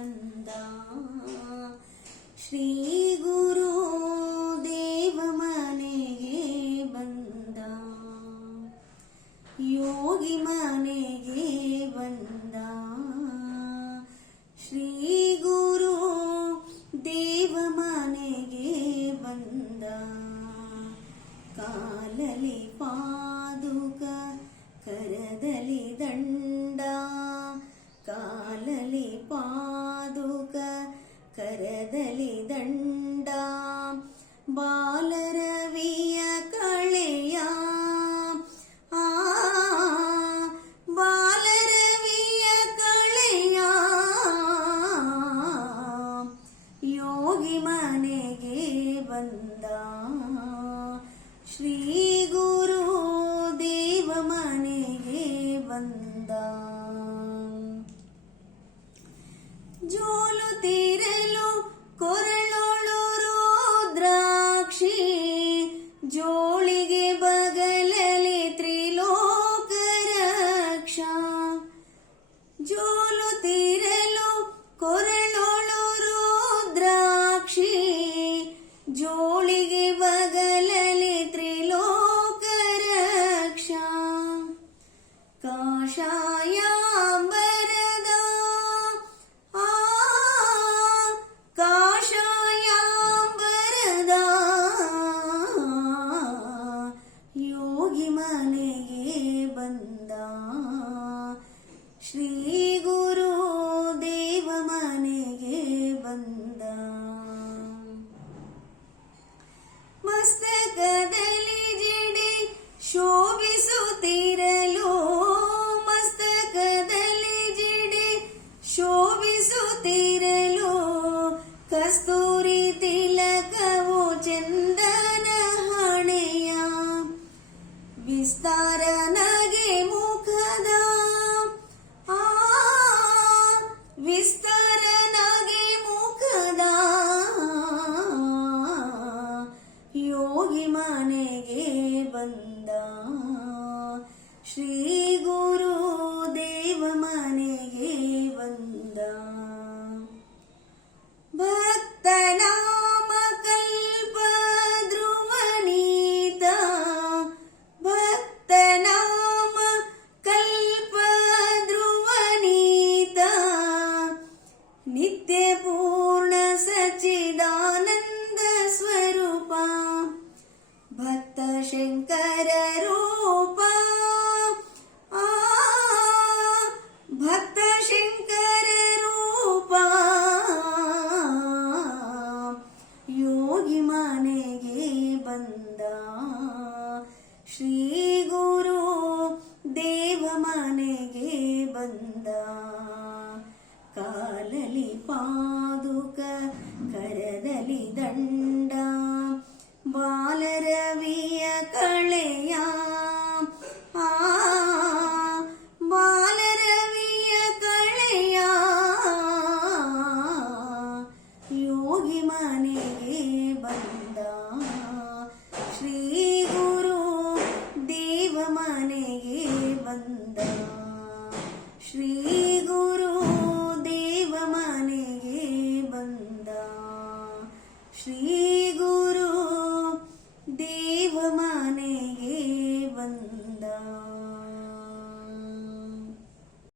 ಬಂದ. ಶ್ರೀ ಗುರು ದೇವ ಮನೆಗೆ ಬಂದ. ಯೋಗಿ ಮನೆಗೆ ಬಂದ. ಶ್ರೀ ಗುರು ದೇವ ಮನೆಗೆ ಬಂದ. ಕಾಲಲಿ ಪಾದುಕ ಕರದಲಿ ದಂಡ. ಕಾಲಲಿ ಪಾದುಕ ಕರದಲಿ ದಂಡ. ಬಾಲರವಿಯ ಕಳೆಯ. ಆ ಬಾಲರವಿಯ ಕಳೆಯ. ಯೋಗಿ ಮನೆಗೆ ಬಂದ ಶ್ರೀ Yo ಕಸ್ತೂರಿ ತಿಲಕವು ಚಂದನ ಹಣೆಯ ವಿಸ್ತಾರ ನಗೆ ಮುಖದ. ಆ, ವಿಸ್ತಾರ ನಗೆ ಮುಖದ. ಯೋಗಿ ಮನೆಗೆ ಬಂದ ಶ್ರೀ ಗುರು ಸದಾ ಶ್ರೀ ಗುರು ದೇವ ಬಂದ. ಕಾಲಲಿ ಪಾದುಕ ಕರದಲ್ಲಿ ದಂಡ. श्री